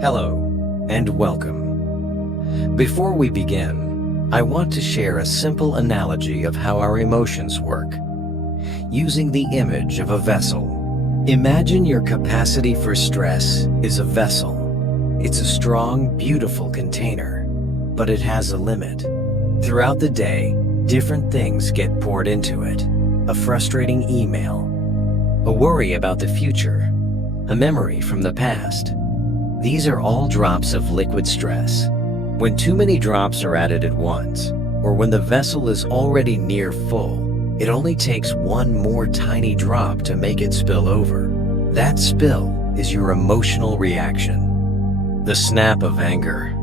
Hello, and welcome. Before we begin, I want to share a simple analogy of how our emotions work. Using the image of a vessel. Imagine your capacity for stress is a vessel. It's a strong, beautiful container, but it has a limit. Throughout the day, different things get poured into it. A frustrating email, a worry about the future, a memory from the past. These are all drops of liquid stress. When too many drops are added at once, or when the vessel is already near full, it only takes one more tiny drop to make it spill over. That spill is your emotional reaction. The snap of anger,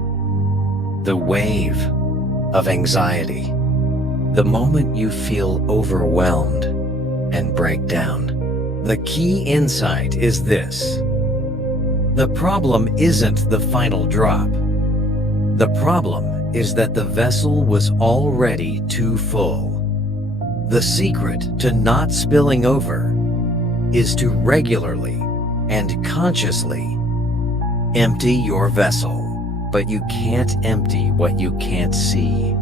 the wave of anxiety, the moment you feel overwhelmed and break down. The key insight is this. The problem isn't the final drop. The problem is that the vessel was already too full. The secret to not spilling over is to regularly and consciously empty your vessel. But you can't empty what you can't see.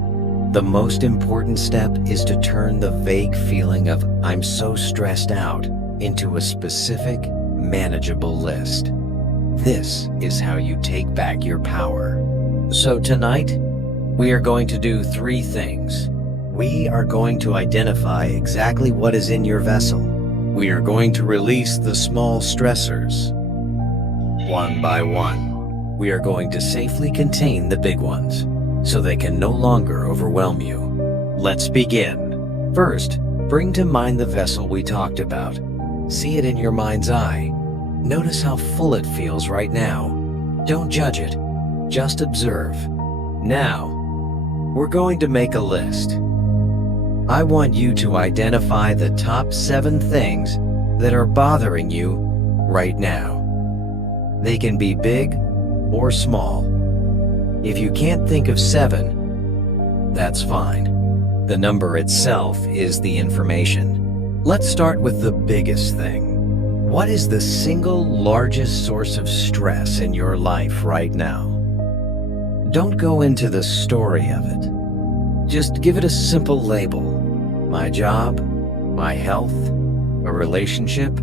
The most important step is to turn the vague feeling of "I'm so stressed out" into a specific, manageable list. This is how you take back your power. So tonight, we are going to do 3 things. We are going to identify exactly what is in your vessel. We are going to release the small stressors, one by one. We are going to safely contain the big ones, so they can no longer overwhelm you. Let's begin. First, bring to mind the vessel we talked about. See it in your mind's eye. Notice how full it feels right now. Don't judge it, just observe. Now, we're going to make a list. I want you to identify the top 7 things that are bothering you right now. They can be big or small. If you can't think of 7, that's fine. The number itself is the information. Let's start with the biggest thing. What is the single largest source of stress in your life right now? Don't go into the story of it. Just give it a simple label. My job, my health, a relationship,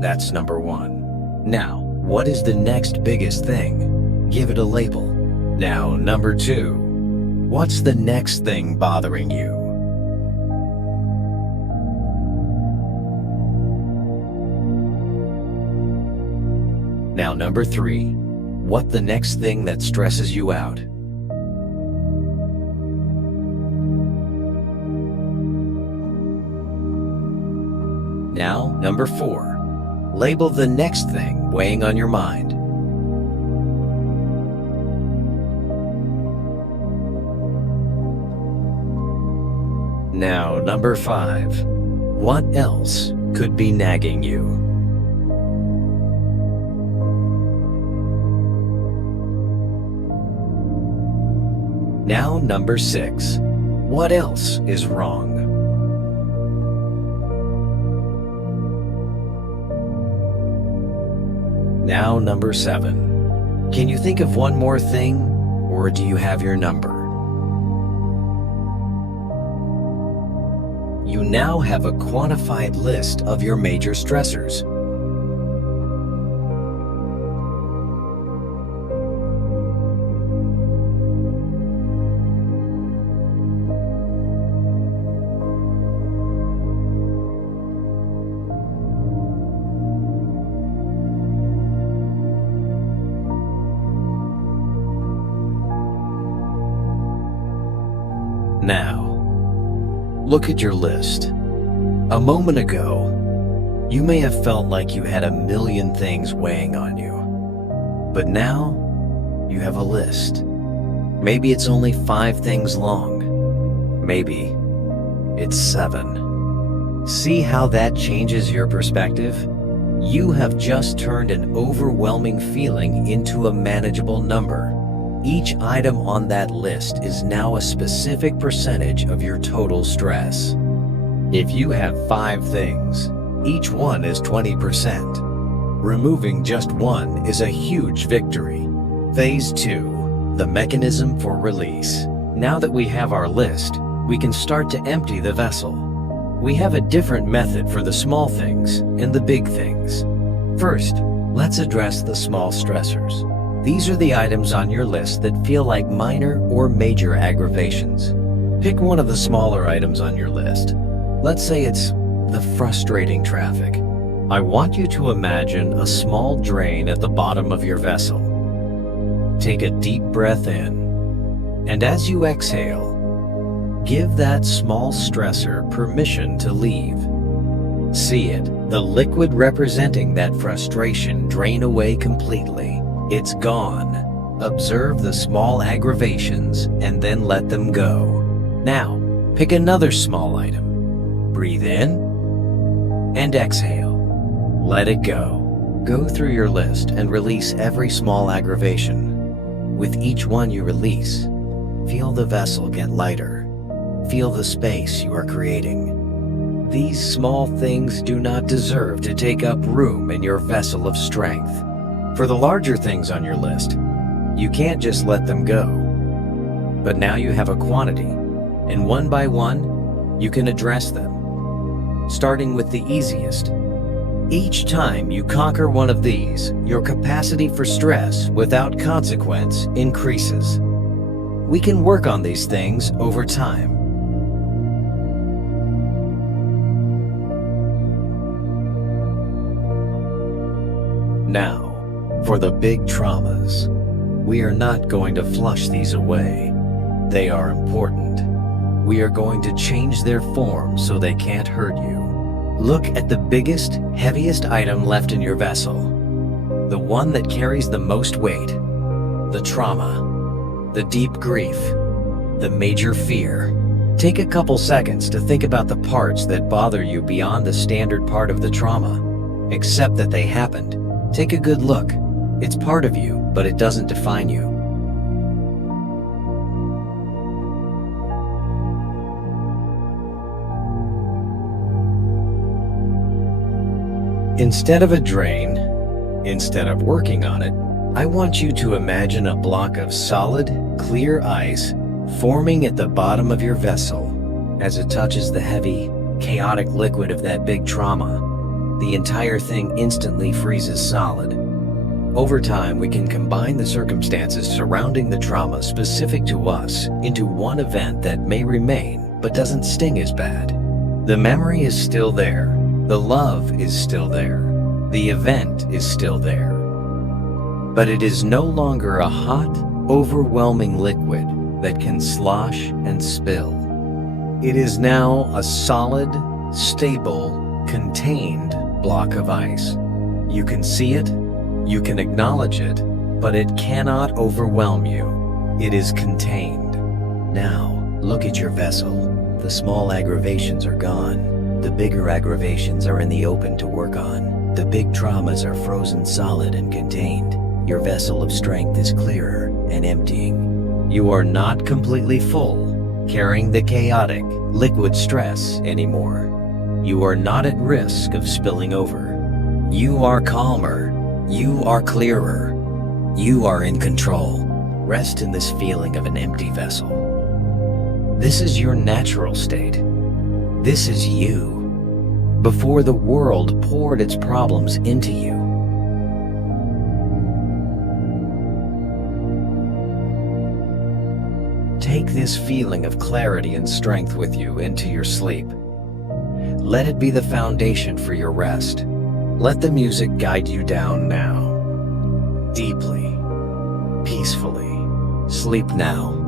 that's number 1. Now, what is the next biggest thing? Give it a label. Now, number 2. What's the next thing bothering you? Now, number 3. What the next thing that stresses you out? Now, number 4. Label the next thing weighing on your mind. Now, number 5. What else could be nagging you? Now, number 6. What else is wrong? Now, number 7. Can you think of one more thing, or do you have your number? You now have a quantified list of your major stressors. Now, look at your list. A moment ago, you may have felt like you had a million things weighing on you. But now, you have a list. Maybe it's only 5 things long. Maybe it's 7. See how that changes your perspective? You have just turned an overwhelming feeling into a manageable number. Each item on that list is now a specific percentage of your total stress. If you have 5 things, each one is 20%. Removing just one is a huge victory. Phase 2. The mechanism for release. Now that we have our list, we can start to empty the vessel. We have a different method for the small things and the big things. First, let's address the small stressors. These are the items on your list that feel like minor or major aggravations. Pick one of the smaller items on your list. Let's say it's the frustrating traffic. I want you to imagine a small drain at the bottom of your vessel. Take a deep breath in, and as you exhale, give that small stressor permission to leave. See it, the liquid representing that frustration, drain away completely. It's gone. Observe the small aggravations and then let them go. Now, pick another small item. Breathe in and exhale. Let it go. Go through your list and release every small aggravation. With each one you release, feel the vessel get lighter. Feel the space you are creating. These small things do not deserve to take up room in your vessel of strength. For the larger things on your list, you can't just let them go. But now you have a quantity, and one by one, you can address them. Starting with the easiest. Each time you conquer one of these, your capacity for stress without consequence increases. We can work on these things over time. Now, for the big traumas. We are not going to flush these away. They are important. We are going to change their form so they can't hurt you. Look at the biggest, heaviest item left in your vessel. The one that carries the most weight. The trauma. The deep grief. The major fear. Take a couple seconds to think about the parts that bother you beyond the standard part of the trauma. Accept that they happened. Take a good look. It's part of you, but it doesn't define you. Instead of a drain, instead of working on it, I want you to imagine a block of solid, clear ice forming at the bottom of your vessel. As it touches the heavy, chaotic liquid of that big trauma, the entire thing instantly freezes solid. Over time, we can combine the circumstances surrounding the trauma specific to us into one event that may remain but doesn't sting as bad. The memory is still there. The love is still there. The event is still there. But it is no longer a hot, overwhelming liquid that can slosh and spill. It is now a solid, stable, contained block of ice. You can see it, you can acknowledge it, but it cannot overwhelm you. It is contained. Now, look at your vessel. The small aggravations are gone. The bigger aggravations are in the open to work on. The big traumas are frozen solid and contained. Your vessel of strength is clearer and emptying. You are not completely full, carrying the chaotic, liquid stress anymore. You are not at risk of spilling over. You are calmer. You are clearer. You are in control. Rest in this feeling of an empty vessel. This is your natural state. This is you, before the world poured its problems into you. Take this feeling of clarity and strength with you into your sleep. Let it be the foundation for your rest. Let the music guide you down now. Deeply, peacefully. Sleep now.